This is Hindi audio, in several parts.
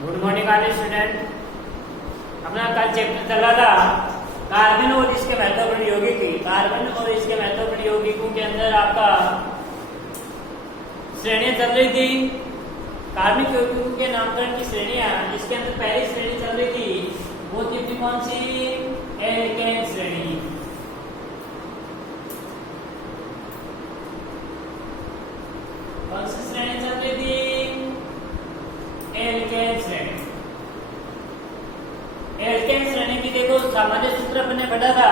Good morning all student. अपना कल चैप्टर चला था कार्बन और इसके महत्वपूर्ण यौगिकी। कार्बन और इसके महत्वपूर्ण यौगिकों के अंदर आपका श्रेणियां चल रही थी। कार्बनिक यौगिकों के नामकरण की श्रेणियां, इसके अंदर पहली श्रेणी चल रही थी, वो थी कौन सी? एल्केन श्रेणी। कौन सी श्रेणी चल रही थी? एल्केन श्रेणी। एल्केन श्रेणी की देखो सामान्य सूत्र अपने पढ़ा था।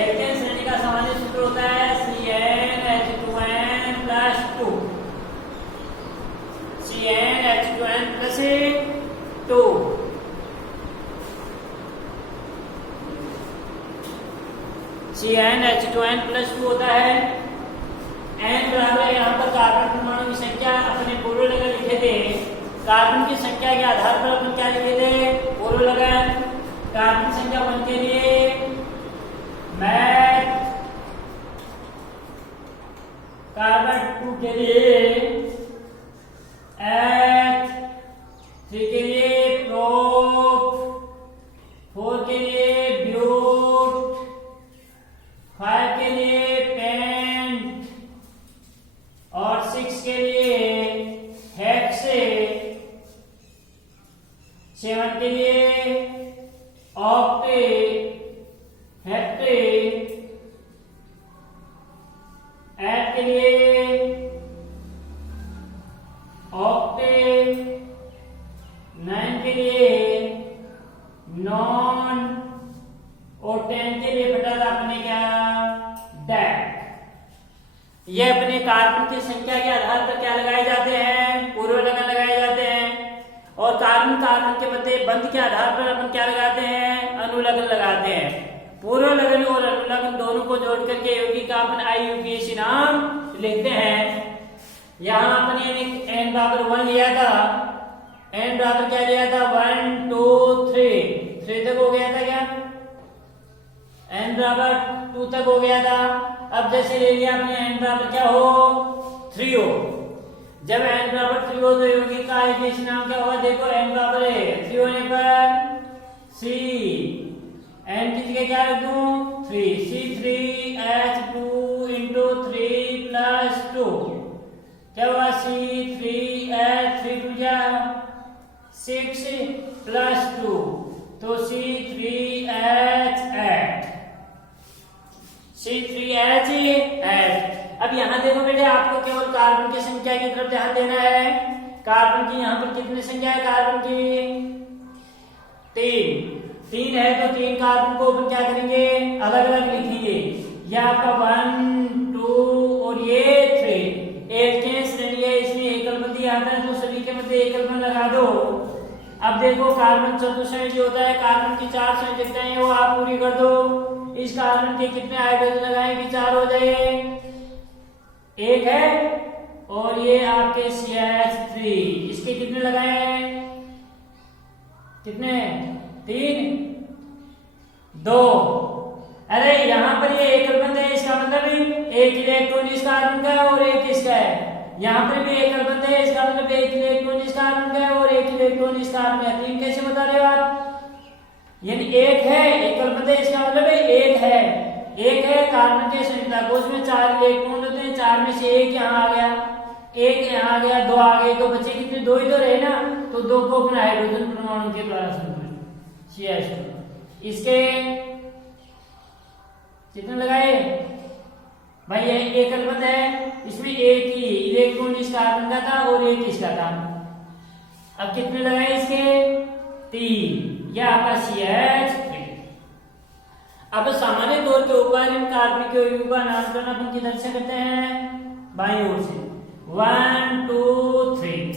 एल्केन श्रेणी का सामान्य सूत्र होता है CnH2n+2। CnH2n+2। CnH2n+2 होता है। n बराबर यहाँ पर कार्बन परमाणु की संख्या अपने पूर्व लगन लिखे थे। कार्बन की संख्या के आधार पर अपन क्या लिखे थे? पूर्व लगन। कार्बन संख्या 1 के लिए मैथ, कार्बन 2 के लिए एथ, 3 के लिए प्रोप, 4 के लिए ब्यूट, 5 के लिए पेंट और 6 के लिए हेक्से, 7 के लिए ऑक्टे, हेक्टे, 8 के लिए ऑक्टे, 9 के लिए नॉन और 10 के लिए बेटा आपने क्या? डैक। ये अपने कार्बन की संख्या के आधार पर क्या लगाए जाते हैं? पूर्व लगन लगाए जाते हैं। और कार्बन कार्बन के मध्य बंध के आधार पर अपन क्या लगाते हैं? अनुलग्न लगाते हैं। पूर्व लगन और अनुलग्न दोनों को जोड़ करके यौगिक का अपन IUPAC नाम लिखते हैं। यहाँ अपन ने n बराबर 1 लिया था। n बराबर क्या लिया था? 1 2 3 3 तक हो गया था क्या? n बराबर 2 तक हो गया था। अब जैसे ले लिया आपने n बराबर क्या हो? 3 हो। जब n बराबर 3 हो तो यौगिक का IUPAC नाम क्या होगा? देखो n बराबर है 3 होने पर C, n की जगह क्या रख दूं? 3, C3H2 into 3+2 क्या होगा? C3H3 क्या? 6+2 तो C3H8। अब यहाँ देखो बेटे, आपको केवल कार्बन की संख्या की तरफ ध्यान देना है। कार्बन की यहाँ पर कितनी संख्या है? कार्बन की 3 है तो 3 कार्बन को अपन क्या करेंगे? अलग अलग लिखेंगे। यह आपका 1 2 और ये 3 एल्केन श्रेणी है, इसमें एकलबंदी आता है तो सभी के मध्य एकलबंद लगा दो। अब देखो कार्बन चतुश्रेणी जो होता है, कार्बन की 4 संयोजकताएं हैं वो आप पूरी कर दो। इस कार्बन के कितने हाइड्रोजन लगाएंगे? 4 हो जाए, 1 है। और ये आपके CH3, इसके कितने लगाए? कितने? 3 2। अरे यहाँ पर ये एकलबंद है, इसका मतलब एक इलेक्ट्रॉन इस कार्बन का और एक इसका है। यहाँ पर भी एकलबंद है, इसका मतलब एक इलेक्ट्रॉन इस कार्बन का है और एक इलेक्ट्रॉन इस कार्बन का है। 3 कैसे बता रहे हो आप? यानी 1 है, एकलबंद है, इसका मतलब एक है। 1 है कार्बन के संयुग्मता कोष में 4 इलेक्ट्रॉन होते हैं, 4 में से 1 यहाँ आ गया, 1 यहाँ आ गया, 2 आ गए, तो बचे कितने? 2 ही तो रहे ना। तो 2 को अपने हाइड्रोजन परमाणु के द्वारा संतुलित CH2। इसके कितने लगाए भाई? ये एकलबंद है, इसमें एक ही इलेक्ट्रॉन इस कार्बन का था और एक इसका था। अब कितने लगाए इसके? 3। यह आपका CH3। अब सामान्य तौर के ऊपर इन कार्बनिक यौगिकों का नामकरण अपन किधर से करते हैं? बाईं ओर से। 1 2 3।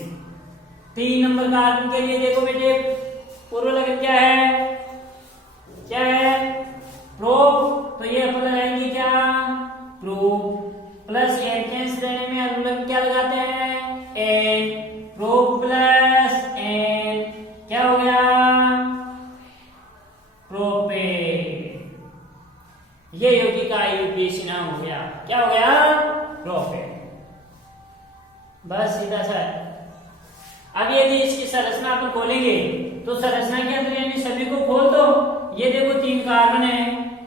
3 नंबर कार्बन के लिए देखो बेटे, पूर्व लगन क्या है? क्या है? प्रोप। तो ये अपन लगाएंगे क्या? प्रोप प्लस एल्केन श्रेणी में अनुलग्न क्या लगाते हैं? n। प्रोप प्लस n क्या हो गया? प्रोपेन। ये यौगिक का IUPAC नाम हो गया। क्या हो गया? प्रोपेन। बस सीधा सा। अब यदि इसकी संरचना अपन खोलेंगे तो संरचना के अंदर यानी सभी को खोल दो। ये देखो 3 कार्बन है,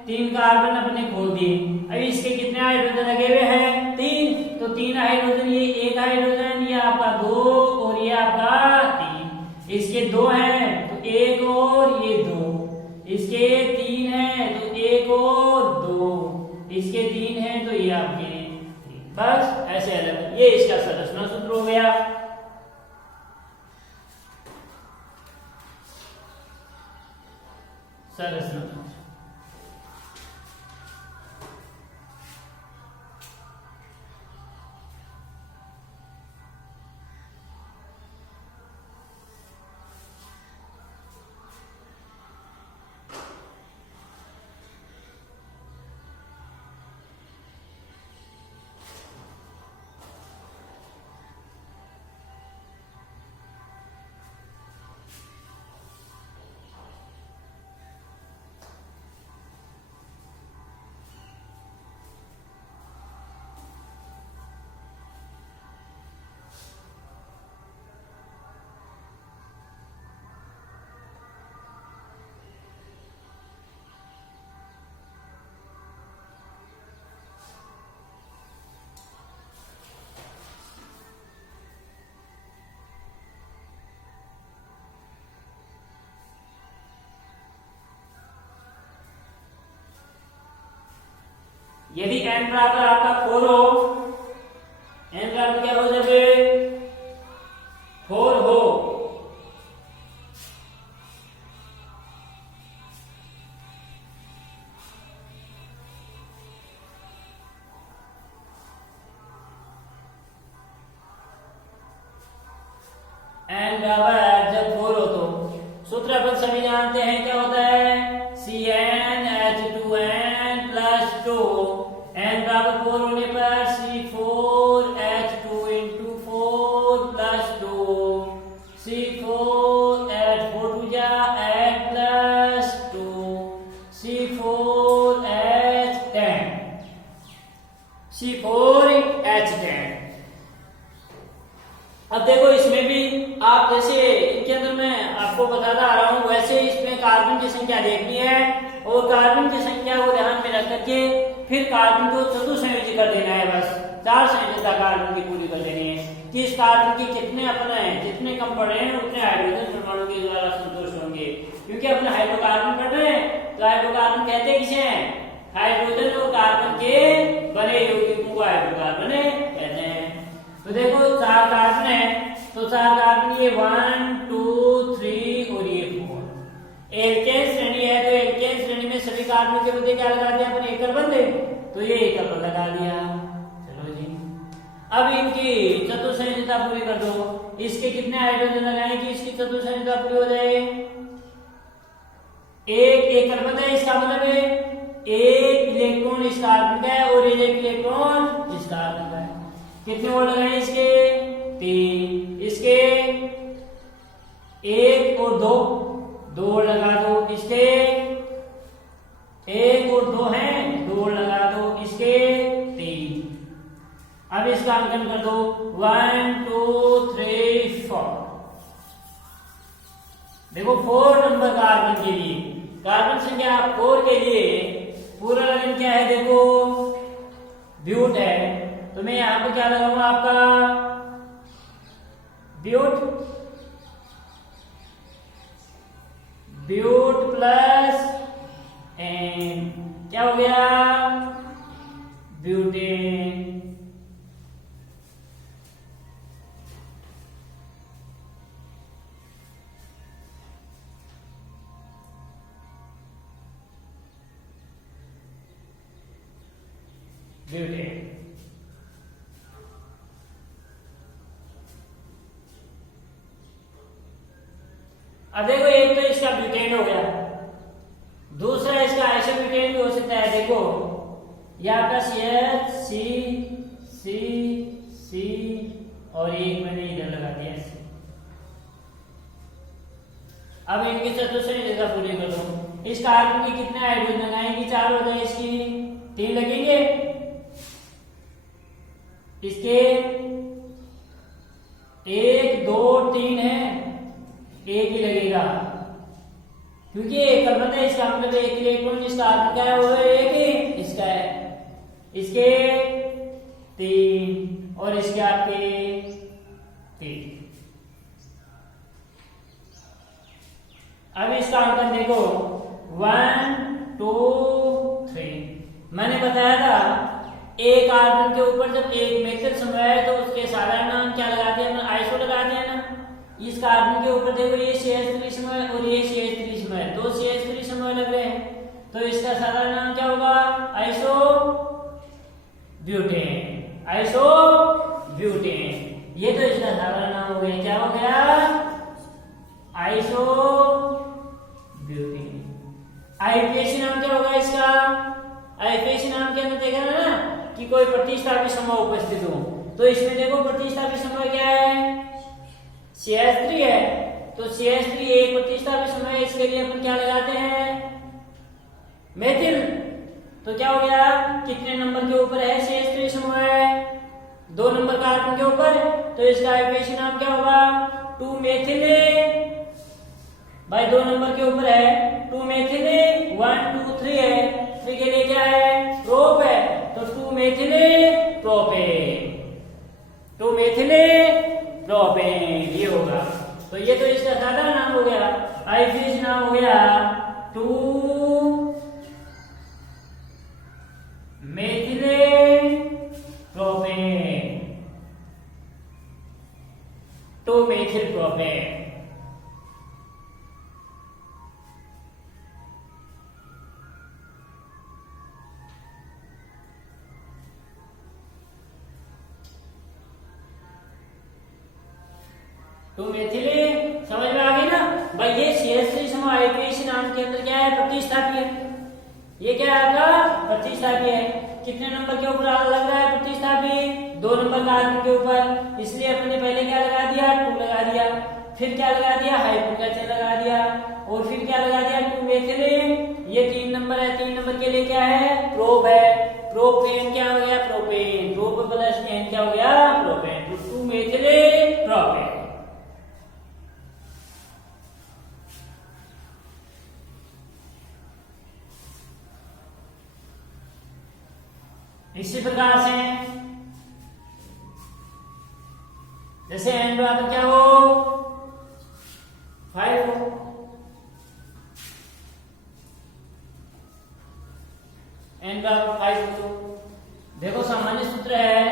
3 कार्बन अपने खोल दिए। अब इसके कितने हाइड्रोजन लगे हुए हैं? 3। तो 3 हाइड्रोजन, ये 1 हाइड्रोजन, ये आपका 2 और ये आपका 3। इसके 2 हैं तो 1 और ये 2। इसके 3 हैं तो 1 और 2। इसके 3 हैं तो ये आपके 3। बस ऐसे अलग। ये इसका संरचना सूत्र हो गया। संरचना सूत्र यदि n बराबर आपका 4 हो, n बराबर क्या हो जाए? 4 हो, n बराबर जब 4 हो तो सूत्र अपन सभी जानते हैं क्या होता है? CnH2n + 2। n बराबर 4 होने पर C4H2 × 4 + 2। C4H4 2 जा 8 + 2 C4H10। C4H10। अब देखो इसमें भी आप जैसे इनके अंदर मैं आपको बताता आ रहा हूं वैसे इसमें कार्बन की संख्या देखनी है और कार्बन की संख्या को ध्यान में रख करके फिर कार्बन को चतुसंयोजी कर देना है। बस 4 संयोजकता कार्बन की पूरी कर देनी है कि इस कार्बन के जितने अपने हैं, जितने कम पड़े हैं उतने हाइड्रोजन परमाणु के द्वारा संतुष्ट होंगे। क्योंकि अपने हाइड्रोकार्बन पढ़ रहे हैं तो हाइड्रोकार्बन कहते किसे हैं? हाइड्रोजन और कार्बन के बने यौगिकों को हाइड्रोकार्बन कहते हैं। तो देखो 4 कार्बन है तो 4 कार्बन ये 1 2 3 और ये 4। एल्केन श्रेणी है तो एल्केन श्रेणी में सभी कार्बन के बदले क्या लगा दिया अपन? एकल बंधे। तो ये एकल बंध लगा दिया। चलो जी, अब इनकी चतुसंयोजकता पूरी कर दो। इसके कितने हाइड्रोजन लगाए कि इसकी चतुसंयोजकता पूरी हो जाए? एक एकल बंध है, इसका मतलब है 1 इलेक्ट्रॉन इस कार्बन का है और 1 इलेक्ट्रॉन इस कार्बन का है। कितने और लगाए इसके? 3। इसके 1 और 2 लगा दो। इसके 1 और 2 हैं 2 लगा दो। इसके 3। अब इसका अंकन कर दो 1 2 3 4। देखो 4 नंबर कार्बन के लिए, कार्बन संख्या 4 के लिए पूरा लगन क्या है? देखो ब्यूट है तो मैं यहां पर क्या लगाऊंगा? आपका ब्यूट प्लस एन क्या हो गया? ब्यूटेन। ब्यूटेन। अब देखो एक तो इसका ब्यूटेन हो गया, दूसरा इसका आइसोब्यूटेन भी हो सकता है। देखो ये आपका CH C और एक मैंने इधर लगा दिया C। अब इनकी चतुसंयोजकता पूरी कर दो। इस कार्बन के कितने हाइड्रोजन लगाएंगे? 4 हो जाए, इसकी 3 लगेंगे। इसके 1 2 3 है क्योंकि एक कलबंद है, इसका मतलब एक इलेक्ट्रॉन इस कार्बन का है वो एक ही इसका है, इसके 3 और इसके आपके 3। अब इसका अंकन देखो 1 2 3। मैंने बताया था एक कार्बन के ऊपर जब एक मेथल समूह है तो उसके साधारण नाम क्या लगाते हैं, आइसो लगाते हैं ना। इस कार्बन के ऊपर देखो ये CH3 समूह है और ये CH3 समूह है, दो CH3 समूह लग रहे हैं, तो इसका साधारण नाम क्या होगा, आइसो ब्यूटेन, आइसो ब्यूटेन। ये तो इसका साधारण नाम हो गया, क्या हो गया, आइसो ब्यूटेन। आईपीएसी नाम क्या होगा इसका, आईपीएसी नाम के अंदर देखा ना कि कोई प्रतिस्थापी समूह उपस्थित हो, तो इसमें देखो प्रतिस्थापी समूह क्या है, CH3 है, तो CH3 एक प्रतिस्थापी समूह है, इसके लिए अपन क्या लगाते हैं, मेथिल। तो क्या हो गया, कितने नंबर के ऊपर है CH3 समूह है, 2 नंबर कार्बन के ऊपर, तो इसका आईपीएसी नाम क्या होगा, 2 मेथिल भाई, 2 नंबर के ऊपर है 2 मेथिल, 1 2 3 है, 3 के लिए क्या है, प्रोप है, तो 2 मेथिल प्रोपेन, 2 मेथिल प्रोपेन ये होगा। तो ये तो इसका साधारण नाम हो गया, आईपीएसी नाम हो गया 2 मेथिल प्रोपेन, 2 मेथिल प्रोपेन। तो मेथिले समझ में आ गई ना भाई, ये CH3 समूह आईपीएसी नाम के अंदर क्या है, प्रतिस्थापी है। ये क्या है आपका, प्रतिस्थापी है। कितने नंबर के ऊपर लग रहा है प्रतिस्थापी, 2 नंबर कार्बन के ऊपर, इसलिए अपने पहले क्या लगा दिया, 2 लगा दिया, फिर क्या लगा दिया, हाइड्रोजन का चिन्ह लगा दिया, और फिर क्या लगा दिया, 2 मेथिले। ये 3 नंबर है, 3 नंबर के लिए क्या है, प्रोप है, प्रोपेन क्या हो गया, प्रोपेन, प्रोप प्लस एन क्या हो गया, प्रोपेन, तो 2 मेथिले प्रोपेन। इसी प्रकार से जैसे एन बराबर क्या हो, 5 हो, एन बराबर 5 हो, देखो सामान्य सूत्र है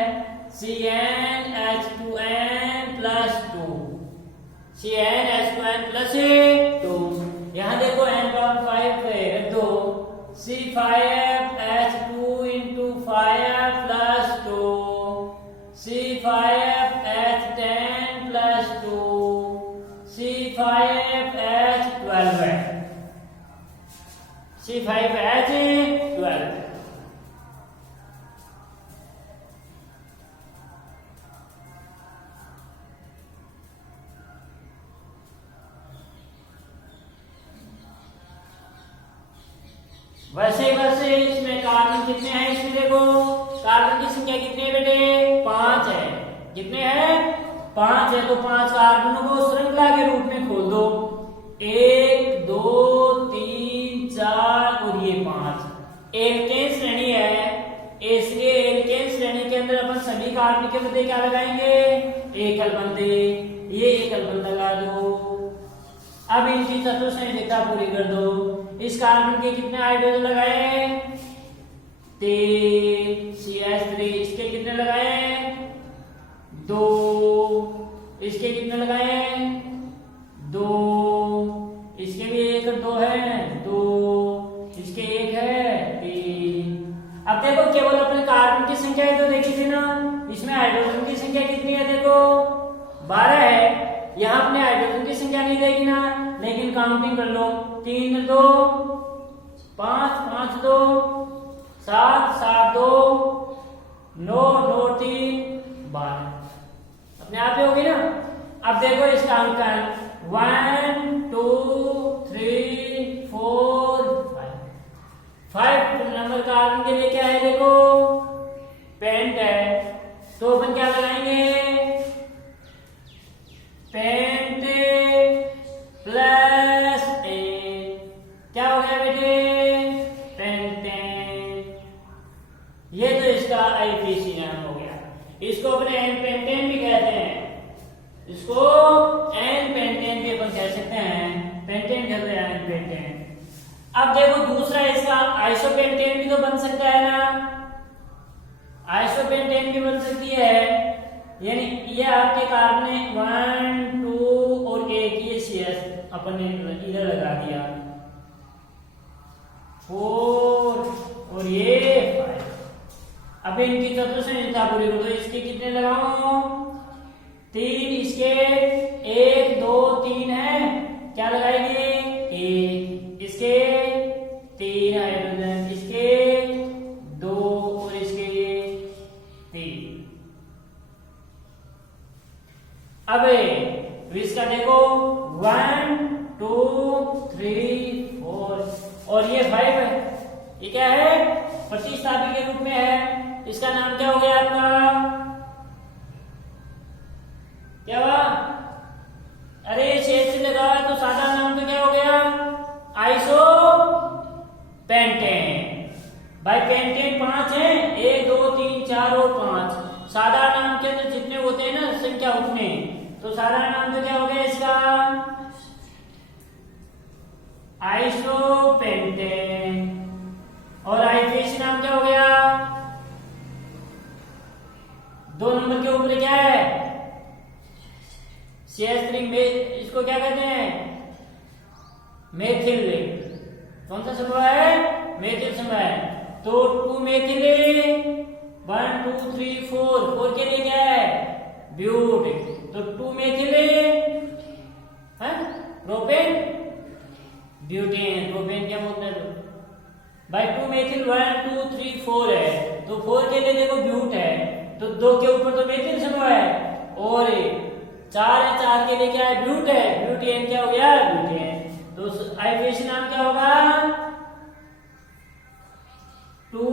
CnH2n प्लस 2, CnH2n प्लस 2। यहां देखो एन बराबर 5 है, तो C5H2 into 5 plus 2, C5H10 plus 2, C5H12 है, C5H12। वैसे इसमें कार्बन कितने हैं, इसमें देखो कार्बन की संख्या कितनी है बेटे, 5 है, कितने हैं, 5 है, तो 5 कार्बनों को श्रृंखला के रूप में खोल दो, 1 2 3 4 और ये 5 एल्केन श्रेणी है, इसलिए एल्केन श्रेणी के अंदर अपन सभी कार्बन के मध्य क्या लगाएंगे, एकल बंधे, ये एकल बंध लगा दो। अब इनकी तत्व संयोजकता पूरी कर दो, इस कार्बन के कितने हाइड्रोजन लगाए, 3, CH3, इसके कितने लगाए, 2, इसके कितने लगाए, 2, इसके भी 1 और 2 है, 2, इसके 1 है, 3। अब देखो केवल अपने कार्बन की संख्या ही तो देखी थी ना, इसमें हाइड्रोजन की संख्या कितनी है, देखो 12 है, यहाँ अपने हाइड्रोजन की संख्या नहीं देगी ना, लेकिन काउंटिंग कर लो, 3 2 5 5 2 7 7 2 9 9 3 12, अपने आप ही होगी ना। अब देखो इसका अंकन 1 2 3 4 5 नंबर कार्बन के लिए क्या है, देखो पेंट है, तो अपन क्या लगाएंगे, पेंट प्लस ए, एन पेंटेन भी अपन कह सकते हैं, पेंटेन कहते हैं एन पेंटेन। अब देखो दूसरा इसका आइसोपेंटेन भी तो बन सकता है ना, आइसोपेंटेन भी बन सकती है, यानी ये आपके कार्बन ने 1 2 और एक ये CH अपन ने इधर लगा दिया 4 और ये 5। अब इनकी चतुर्संयोजकता पूरी करो, तो इसके कितने लगाऊं 3, इसके 1 2 3 है, क्या लगाएंगे 1, इसके 3 हाइड्रोजन, इसके 2 और इसके 3। अब इसका देखो 1 2 3 4 और ये 5 है, ये क्या है प्रतिस्थापी के रूप में है। इसका नाम क्या हो गया आपका, क्या हुआ, अरे शेष लगा तो सादा नाम तो क्या हो गया आइसो पेंटेन। भाई पेंटेन 5 है, 1 2 3 4 और 5। सादा नाम के अंदर जितने होते हैं ना संख्या उतने, तो सादा नाम तो क्या हो गया इसका आइसो पेंटेन। और आइसोपेंटेन नाम क्या हो गया, 2 नंबर के ऊपर क्या है CH3 में, इसको क्या कहते हैं मेथिल, कौन सा समूह है मेथिल समूह है। तो 2 मेथिल 1 2 3 4 के लिए क्या है ब्यूट, तो 2 मेथिल है प्रोपेन ब्यूटेन, प्रोपेन क्या बोलते हैं तो भाई 2 मेथिल 1 2 3 4 है, तो 4 के लिए देखो ब्यूट है, तो 2 के ऊपर तो मेथिल समूह है, और 4 है, 4 के लिए क्या है ब्यूट है, ब्यूटेन क्या हो गया ब्यूटेन। तो आइसोपेंटेन नाम क्या होगा 2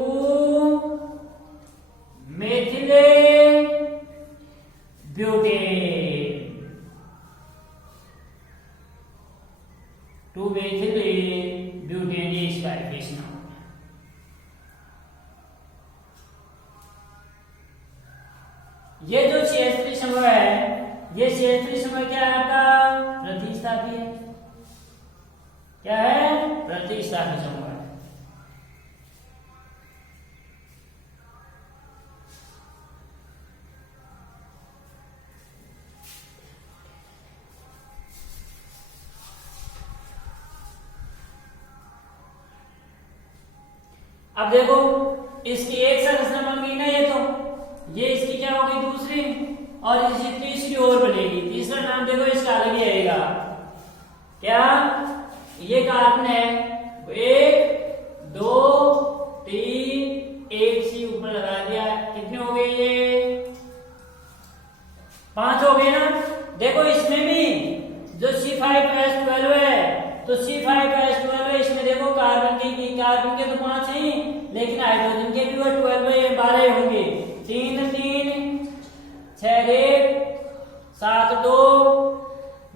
मेथिल ब्यूटेन, 2 मेथिल ब्यूटेन, ये इसका आइसोपेंटेन नाम। ये जो CH3 समूह है, ये CH3 समूह क्या है आपका प्रतिस्थापी है, क्या है प्रतिस्थापी समूह है। अब देखो इसकी एक संरचना बन गई ना, ये इसकी क्या हो गई दूसरी, और इसकी तीसरी और बनेगी। तीसरा नाम देखो इसका अलग ही आएगा, क्या ये कार्बन है 1 2 3 एक सी ऊपर लगा दिया, कितने हो गए ये 5 हो गए ना। देखो इसमें भी जो C5H12 है, तो C5H12 है, इसमें देखो कार्बन के तो 5 हैं, लेकिन हाइड्रोजन के भी वो 12 है, 12 होंगे, 3 3 6 1 7 2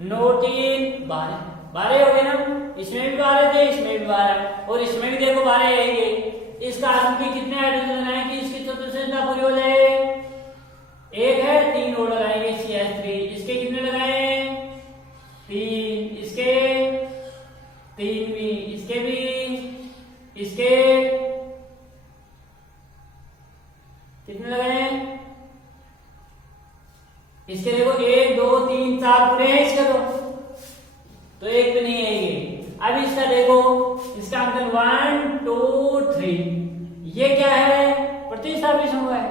9 3 12 हो गए ना। इसमें भी 12 थे, इसमें भी 12 और इसमें भी देखो 12 आएंगे। इस कार्बन के कितने हाइड्रोजन लगाएं कि इसकी चतुर्संयोजकता पूरी हो जाए, 1 है 3 और लगाएंगे CH3, इसके कितने लगाए 3, इसके 3 भी, इसके भी, इसके कितने लगाए, इसके देखो 1 2 3 4 पूरे हैं इसके, तो एक भी नहीं आएंगे। अब इसका देखो, इसका अंतर 1 2 3, ये क्या है प्रतिस्थापी समूह है,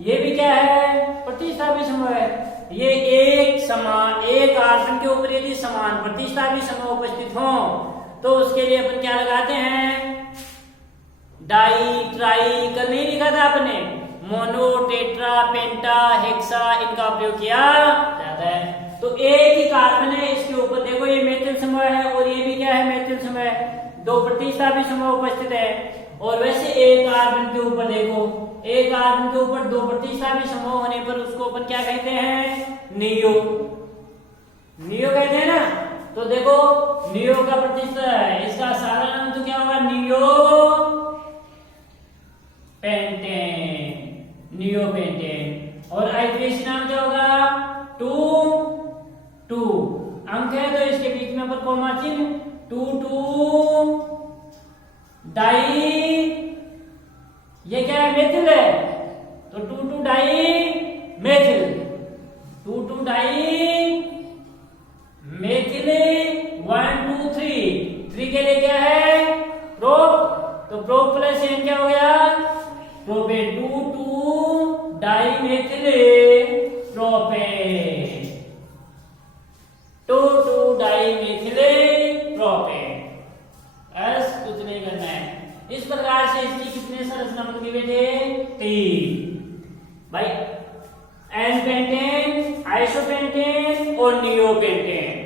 ये भी क्या है प्रतिस्थापी समूह है। ये एक कार्बन के ऊपर यदि समान प्रतिस्थापी समूह उपस्थित हो तो उसके लिए अपन क्या लगाते हैं डाई ट्राई, कल नहीं लिखा था आपने, मोनो टेट्रा पेंटा हेक्सा, इनका उपयोग किया जाता है। तो एक ही कार्बन है, इसके ऊपर देखो ये मेथिल समूह है और ये भी क्या है मेथिल समूह है, 2 प्रतिस्थापी समूह उपस्थित है। और वैसे एक कार्बन के ऊपर देखो, एक कार्बन के ऊपर 2 प्रतिस्थापी समूह होने पर उसको अपन क्या कहते हैं नियो, नियो कहते हैं ना। तो देखो नियो का प्रतिस्थापी है, इसका सारा नाम तो क्या होगा नियो पेंटेन, नियो पेंटेन। और आइसोपेंटेन नाम क्या होगा 2 कोमा चिन्ह, 2,2-डाई, ये क्या है, मेथिल है, तो 2,2-डाई मेथिल, 2,2-डाई मेथिल, 1,2,3, 3 के लिए क्या है, प्रोप, तो प्रोप प्लस एन क्या हो गया, प्रोपेन, 2,2-डाई मेथिल प्रोपेन, 2,2-डाई मेथिल प्रोपेन। बस कुछ नहीं करना है। इस प्रकार से इसकी कितने संरचना बन गए बेटे, 3 भाई, एन पेंटेन, आइसोपेंटेन और नियोपेंटेन।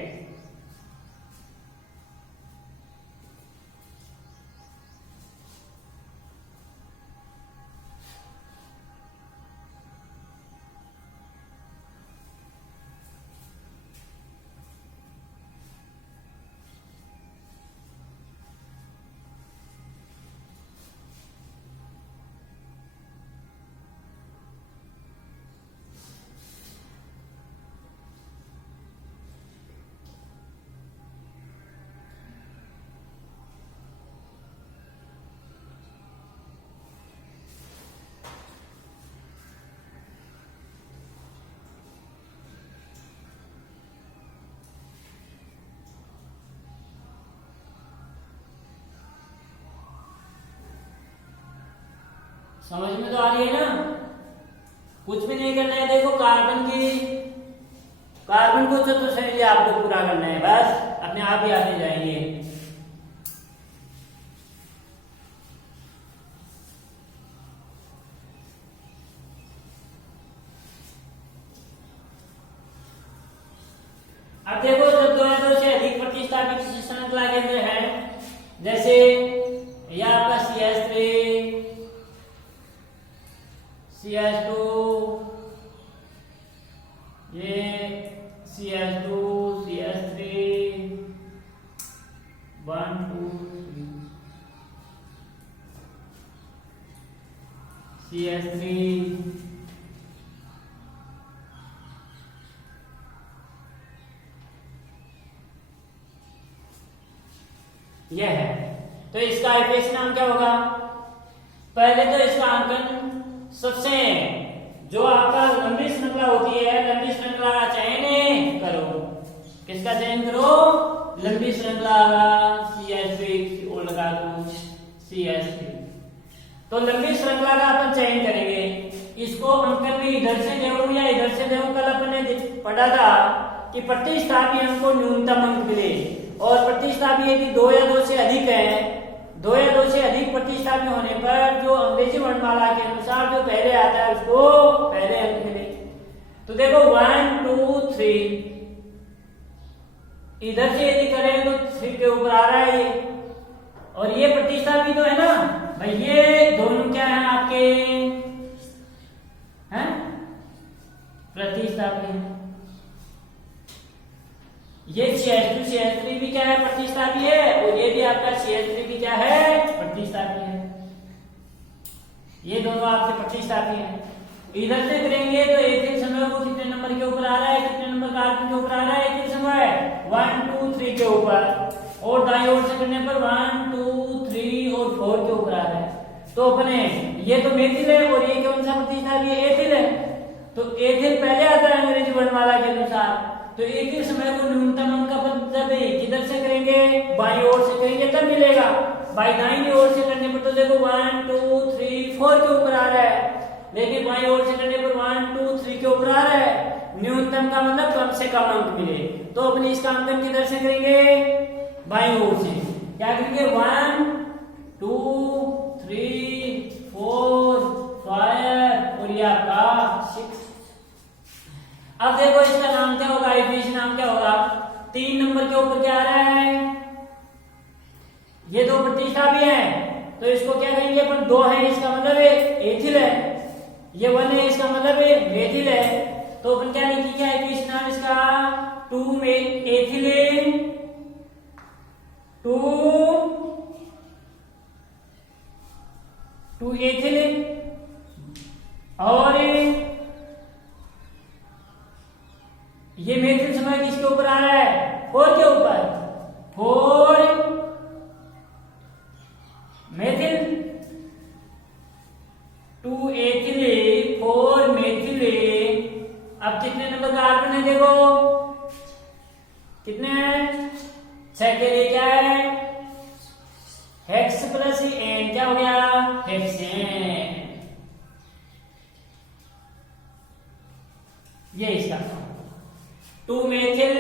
समझ में तो आ रही है ना, कुछ भी नहीं करना है। देखो कार्बन को चतुर्थांश आपको पूरा करना है, बस अपने आप ही आते जाएंगे। अब देखो जब 2 से अधिक प्रतिस्थापित श्रृंखला केंद्र है, जैसे यह आपका CH3, CH2, ये CH2, CH3, 1, 2, 3, CH3, यह है, तो इसका आईपीएस नाम क्या होगा। पहले तो इसका अंकन सबसे जो आपका लंबी श्रृंखला होती है, लंबी श्रृंखला का चयन करो। किसका चयन करो, लंबी श्रृंखला का, CH3 और लगा दो CH3। तो लंबी श्रृंखला का अपन चयन करेंगे, इसको अंकन में इधर से देऊं या इधर से देऊं। कल अपन ने पढ़ा था कि प्रतिस्थापी अंक को न्यूनतम अंक मिले, और प्रतिस्थापी यदि 2 या 2 से अधिक है, 2 या 2 से अधिक प्रतिस्थापी होने पर जो अंग्रेजी वर्णमाला के अनुसार जो पहले आता है उसको पहले अंक मिले। तो देखो 1, 2, 3, इधर से यदि करें तो 3 के ऊपर आ रहा है ये, और ये प्रतिस्थापी तो है ना भाई, ये दोनों क्या है आपके, हैं प्रतिस्थापी है। ये CH2 CH3 भी क्या है, प्रतिस्थापी है, और ये भी आपका CH3 भी क्या है, प्रतिस्थापी है। ये दोनों आपके प्रतिस्थापी हैं। इधर से करेंगे तो एथिल समूह को कितने नंबर के ऊपर आ रहा है, कितने नंबर कार्बन के ऊपर आ रहा है, एथिल समूह 1, 2, 3 के ऊपर, और दाईं ओर से करने पर 1, 2, 3 और 4 के ऊपर आ रहा है। तो अपने ये तो मेथिल है, और ये कौन सा प्रतिस्थापी है, एथिल है। तो एथिल पहले आता है अंग्रेजी वर्णमाला के अनुसार। तो एक ही समय को न्यूनतम अंक का पद जब किधर से करेंगे, बाईं ओर से करेंगे तब मिलेगा। बाई दाईं ओर से करने पर तो देखो 1, 2, 3, 4 के ऊपर आ रहा है, लेकिन बाईं ओर से करने पर 1, 2, 3 के ऊपर आ रहा है। न्यूनतम का मतलब कम से कम अंक मिले, तो अपने इसका अंकन किधर से करेंगे, बाईं ओर से। क्या करेंगे, 1, 2, 3, 4, 5 और ये आपका 6। अब देखो इसका नाम क्या होगा, आईपीएस नाम क्या होगा। 3 नंबर के ऊपर क्या आ रहा है, ये 2 प्रतिस्थापी है, तो इसको क्या कहेंगे अपन, 2 है इसका मतलब एथिल है, ये 1 है इसका मतलब मेथिल है। तो अपन क्या लिखेंगे आईपीएस नाम इसका, 2 में एथिलीन, 2 एथिलीन, और ये मेथिल समूह किसके ऊपर आ रहा है, 4 के ऊपर। Four methyl, 2 ethyl, 4 methyl. अब कितने नंबर कार्बन है देखो, कितने हैं? 6 के लिए क्या है? हेक्स प्लस एन, क्या हो गया? हेक्सेन। ये इसका 2 मेथिल,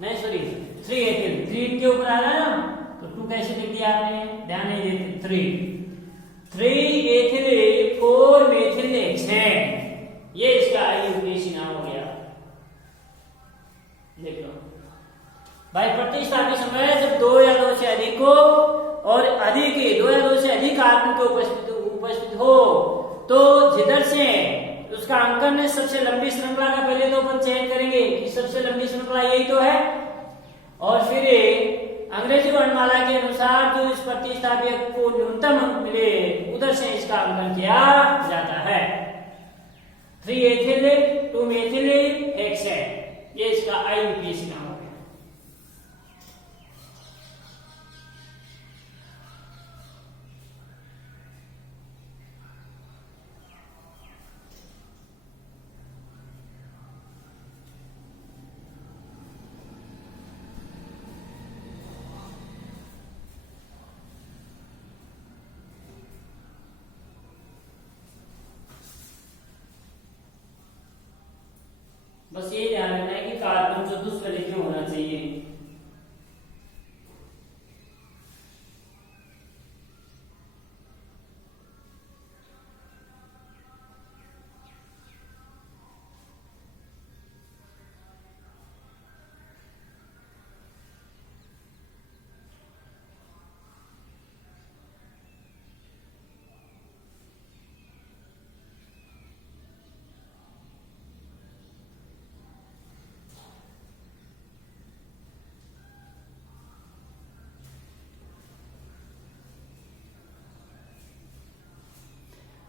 नहीं सॉरी 3 एथिल, 3 के ऊपर आ रहा है ना, तो 2 कैसे लिख दिया आपने? ध्यान नहीं देते। 3 एथिल 4 मेथिल हेक्सेन, ये इसका आईयूपीएसी नाम हो गया। देख लो भाई, प्रतिस्थापी समय जब 2 या 2 से अधिक हो और अधिक 2 या 2 से अधिक कार्बन के उपस्थित हो, तो जिधर से उसका अंकन है सबसे लंबी श्रृंखला का पहले तो अपन चयन करेंगे कि सबसे लंबी श्रृंखला यही तो है, और फिर अंग्रेजी वर्णमाला के अनुसार जो इस प्रतिस्थापी को न्यूनतम अंक मिले उधर से इसका अंकन किया जाता है। 3 एथिल 2 मेथिल हेक्सेन, ये इसका आईयूपीएसी नाम हो गया। बस ये ध्यान रखना है कि कार्बन चतुष्फलकी होना चाहिए।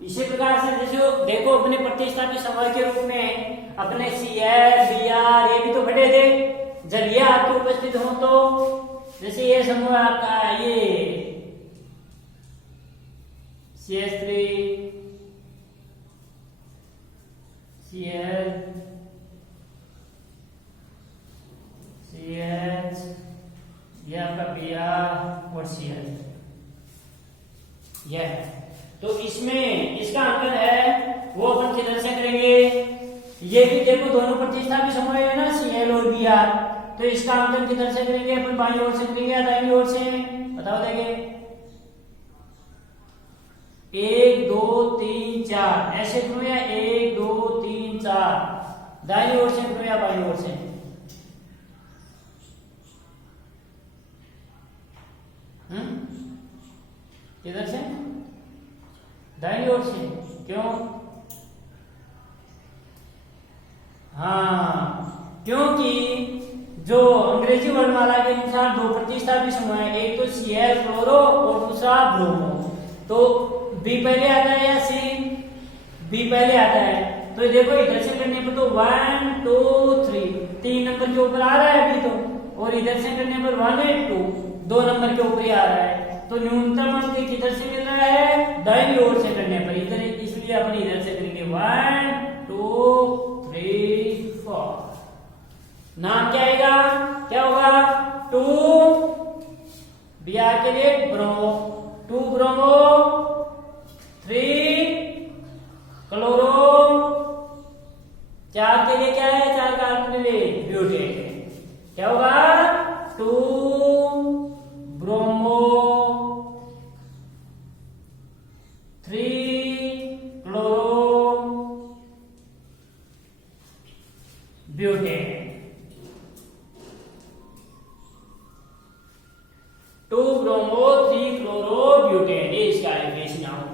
इसी प्रकार से जैसे देखो अपने प्रतिस्थापी समूह के रूप में अपने Cl, Br ये भी तो घटे थे जब ये आपके उपस्थित हो, तो जैसे ये समूह आपका ये CH3 Cl CH, ये आपका Br और Cl, यह है। तो इसमें इसका अंकन है वो अपन किधर से करेंगे? ये भी देखो दोनों प्रतिस्थापी समूह है ना Cl और Br, तो इसका अंकन किधर से करेंगे? अपन बाईं ओर से करेंगे या दाईं ओर से? बताओ देंगे। 1 2 3 4 ऐसे करो या 1 2 3 4 दाईं ओर से करो या बाईं ओर से? किधर से? दाईं ओर से। क्यों? हाँ, क्योंकि जो अंग्रेजी वर्णमाला के अनुसार 2 प्रतिस्थापी समूह है, एक तो Cl क्लोरो और दूसरा ब्रोमो, तो B पहले आता है या C? B पहले आता है। तो देखो इधर से करने पर तो 1 2 3 3 नंबर के ऊपर आ रहा है अभी तो, और इधर से करने पर 1 2 2 नंबर के ऊपर ही आ रहा है। तो न्यूनतम अंक किधर से मिल रहा है? दाईं ओर से करने पर। इधर इसलिए अपन इधर से करेंगे 1 2 3 4। नाम क्या आएगा? क्या होगा? 2 Br के लिए ब्रोमो, 2 ब्रोमो, 3 क्लोरो, 4 के लिए क्या है? 4 कार्बन के लिए ब्यूटेन। क्या होगा? 2 bromo, 3 chloro butane. 2 bromo 3 chloro butane, ये इसका आईयूपीएसी नाम होगा।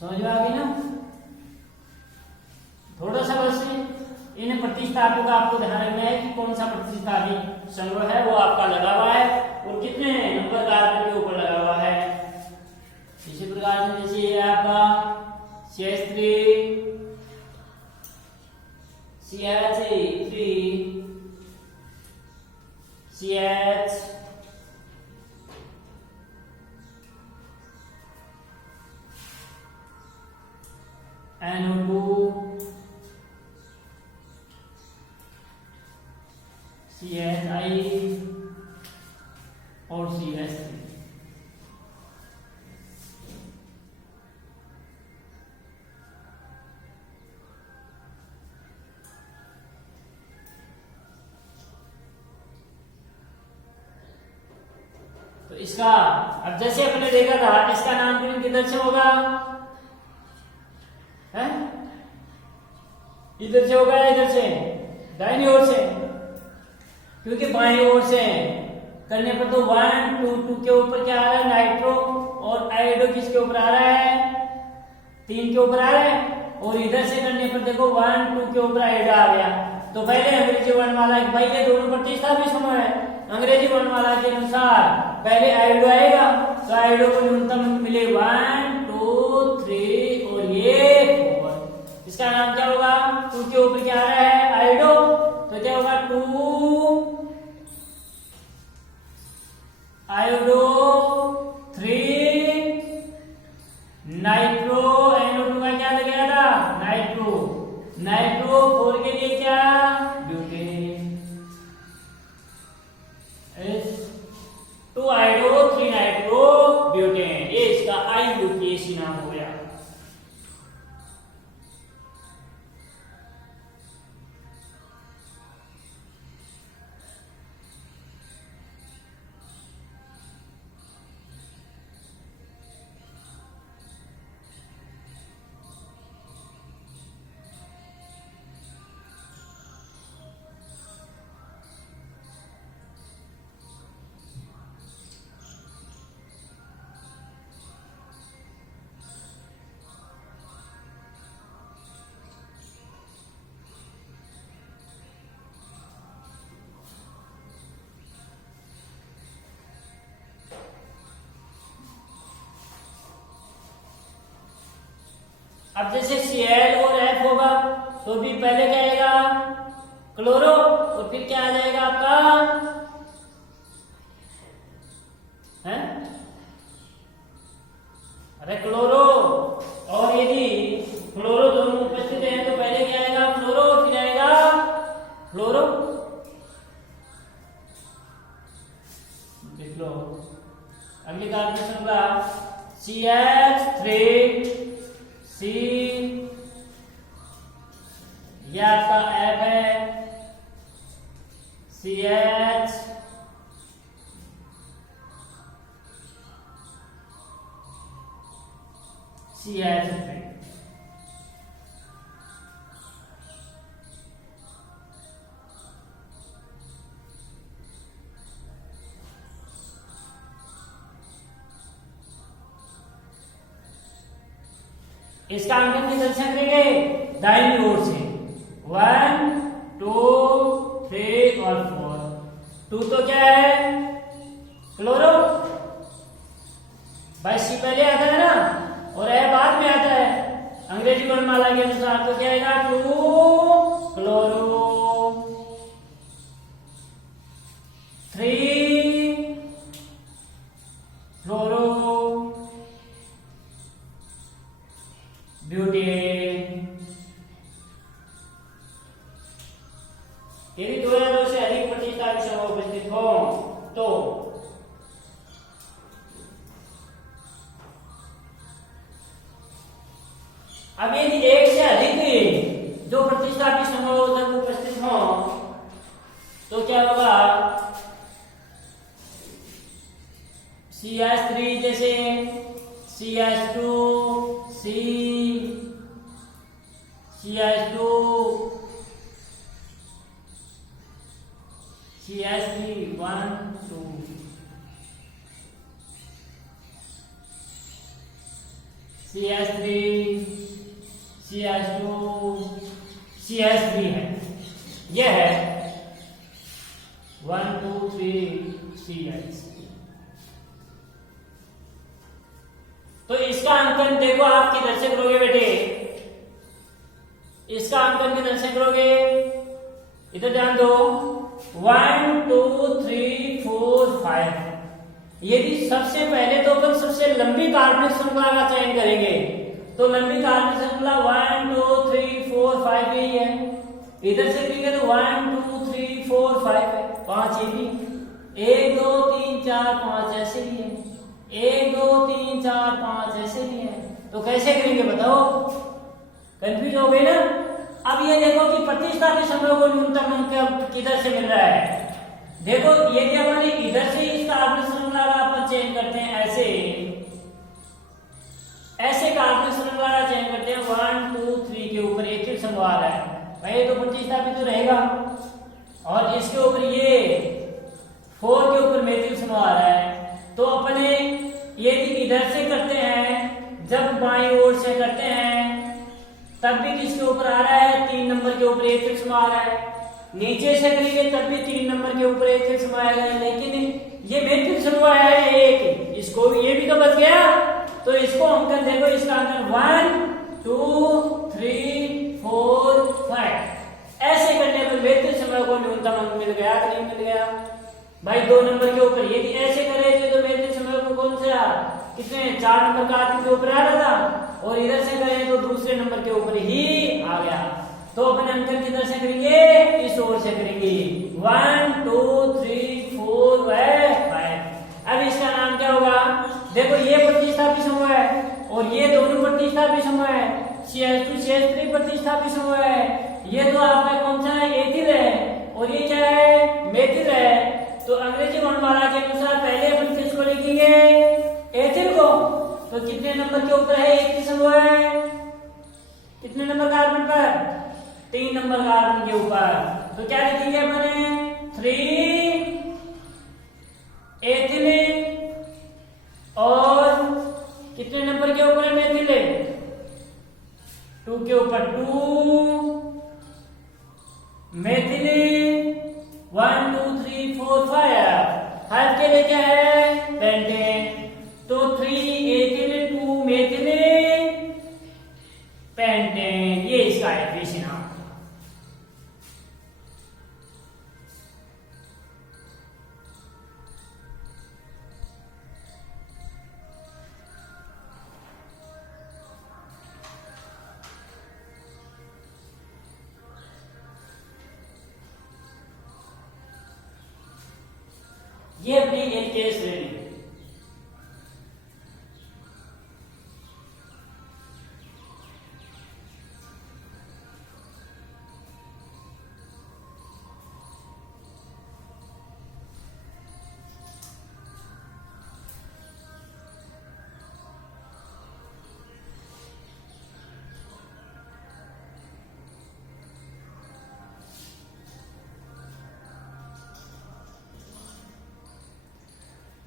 समझ में आ गई ना? थोड़ा सा बस इन प्रतिस्थापियों का आपको ध्यान रखना है कि कौन सा प्रतिस्थापी संग्रह है वो आपका लगा हुआ है और कितने नंबर कार्बन के ऊपर लगा हुआ है। इसी प्रकार से जैसे ये आपका CH3 CH NO2 CHI और CH3। तो इसका अब जैसे अपने देखा था इसका नामकरण किधर से होगा? है इधर से होगा या इधर से? दाहिनी ओर से, क्योंकि बाईं ओर से करने पर तो 1 2 2 के ऊपर क्या आ रहा है? नाइट्रो और आयोडो किसके ऊपर आ रहा है? 3 के ऊपर आ रहा है। और इधर से करने पर देखो 1 2 के ऊपर आयोडो आ गया। तो पहले अंग्रेजी वर्णमाला भाई ये दोनों प्रतिस्थापी समूह है। अंग्रेजी वर्णमाला के अनुसार पहले आयोडो आएगा तो आयोडो को न्यूनतम मिले 1 2 3 और ये 4। इसका नाम क्या होगा? 2 के ऊपर क्या आ रहा है? आयोडो। तो क्या होगा? 2 आयोडो 3 नाइट्रो। NO2 का क्या लग गया था? नाइट्रो। नाइट्रो 4 के लिए क्या? ब्यूटेन। 2 iodo 3 nitro butane. ये इसका IUPAC नाम हो गया। अब जैसे Cl और F होगा तो भी पहले क्या आएगा? क्लोरो और फिर क्या आ जाएगा आपका? है अरे क्लोरो। और यदि क्लोरो दोनों उपस्थित हैं तो पहले क्या आएगा? क्लोरो फिर आएगा फ्लोरो। देख लो अगली कार्बन श्रृंखला CH3 C यह आपका F है CH CH3। इसका अंकन किधर से करेंगे? दाहिनी ओर से। 1 2 3 और 4। 2 तो क्या है? क्लोरो। भाई C पहले आता है ना और A बाद में आता है। अंग्रेजी वर्णमाला के अनुसार तो क्या आएगा? 2 क्लोरो 3 फ्लोरो ब्यूटेन। यदि 2 या 2 से अधिक प्रतिस्थापी समूह उपस्थित हो तो अब यदि एक से अधिक जो प्रतिस्थापी समूह तक उपस्थित हो तो क्या होगा? CH3 जैसे CH2 C CH2 CH3 1 2 CH3 CH2 CH3 है, यह है 1 2 3 CH। तो इसका अंकन देखो आप किधर से करोगे बेटे, इसका अंकन किधर से करोगे, इधर ध्यान दो 1 2 3 4 5। यदि सबसे पहले तो अपन सबसे लंबी कार्बनिक श्रृंखला का चयन करेंगे, तो लंबी कार्बनिक श्रृंखला 1 2 3 4 5 यही है। इधर से करेंगे तो 1 2 3 4 5 है, 5 ये भी 1 2 3 4 5 ऐसे भी है, 1 2 3 4 5 ऐसे भी है। तो कैसे करेंगे बताओ, कंफ्यूज हो गए ना। अब ये देखो कि प्रतिस्थापी समूह को न्यूनतम अंक किधर से मिल रहा है। देखो यदि अपन इधर से इस कार्बनिक श्रृंखला का अपन चयन करते हैं, ऐसे कार्बनिक श्रृंखला का चयन करते हैं 1 2 3 के ऊपर एक समूह आ रहा है, भाई तो प्रतिस्थापी तो रहेगा, और इसके ऊपर ये 4 के ऊपर मेथिल समूह आ रहा है। तो अपने यदि इधर से करते हैं, जब बाईं ओर से करते हैं तब भी किसके ऊपर आ रहा है, 3 नंबर के ऊपर एथिल समूह आ रहा है। नीचे से करेंगे तब भी 3 नंबर के ऊपर एथिल समूह आएगा, लेकिन ये मेथिल समूह है एक, इसको ये भी तो बच गया। तो इसको अंकन देखो, इसका अंकन 1 2 3 4 5 ऐसे करने पर मेथिल समूह को न्यूनतम अंक मिल गया कि नहीं मिल गया भाई, 2 नंबर के ऊपर। यदि ऐसे करे थे तो मेथिल समूह को कौन सा कितने 4 नंबर कार्बन के ऊपर आ रहा था, और इधर से करें तो दूसरे नंबर के ऊपर ही आ गया। तो अपन अंकन किधर से करेंगे, इस ओर से करेंगे 1 2 3 4 5। अब इसका नाम क्या होगा, देखो ये प्रतिस्थापी समूह है और ये दोनों प्रतिस्थापी समूह है, CH2 CH3 प्रतिस्थापी समूह है। ये तो आपका कौन सा है, एथिल है, और ये क्या है, मेथिल है। तो अंग्रेजी वर्णमाला के अनुसार पहले अपन किसको लिखेंगे, एथिल को। तो कितने नंबर के ऊपर है एथिल समूह है, कितने नंबर कार्बन पर, 3 नंबर कार्बन के ऊपर। तो क्या लिखेंगे अपने 3 एथिलीन, और कितने नंबर के ऊपर है मेथिल, 2 के ऊपर 2 मेथिलीन, 1 2 3 4 5 के लिए क्या है, पेंटेन। तो 3 एथिलीन 2 मेथिलीन पेंटेन, ये इसका है नाम। ये अपनी एल्केन श्रेणी।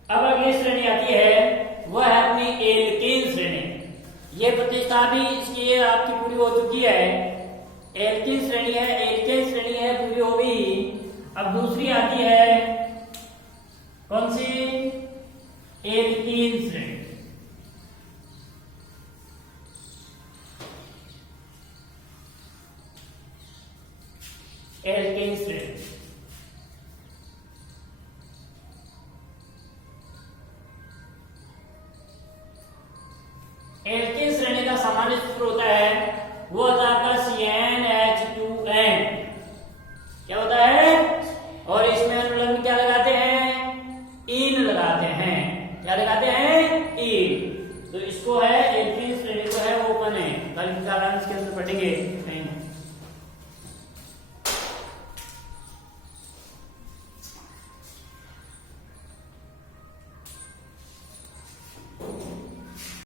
अब अगली श्रेणी आती है, वह है अपनी एल्केन श्रेणी। ये प्रतिस्थापी इसकी आपकी पूरी हो चुकी है, एल्केन श्रेणी है, एल्केन श्रेणी है, पूरी हो गई। अब दूसरी आती है कौन सी, एल्कीन श्रेणी। एल्केन श्रेणी एल्केन श्रेणी का सामान्य सूत्र होता है, वो होता है आपका CnH2n। क्या होता है, और इसमें अनुलग्न क्या लगाते हैं, इन लगाते हैं। क्या लगाते हैं, इन। तो इसको है एल्केन श्रेणी को है वो अपन है, कल का के अंदर पढ़ेंगे कहीं।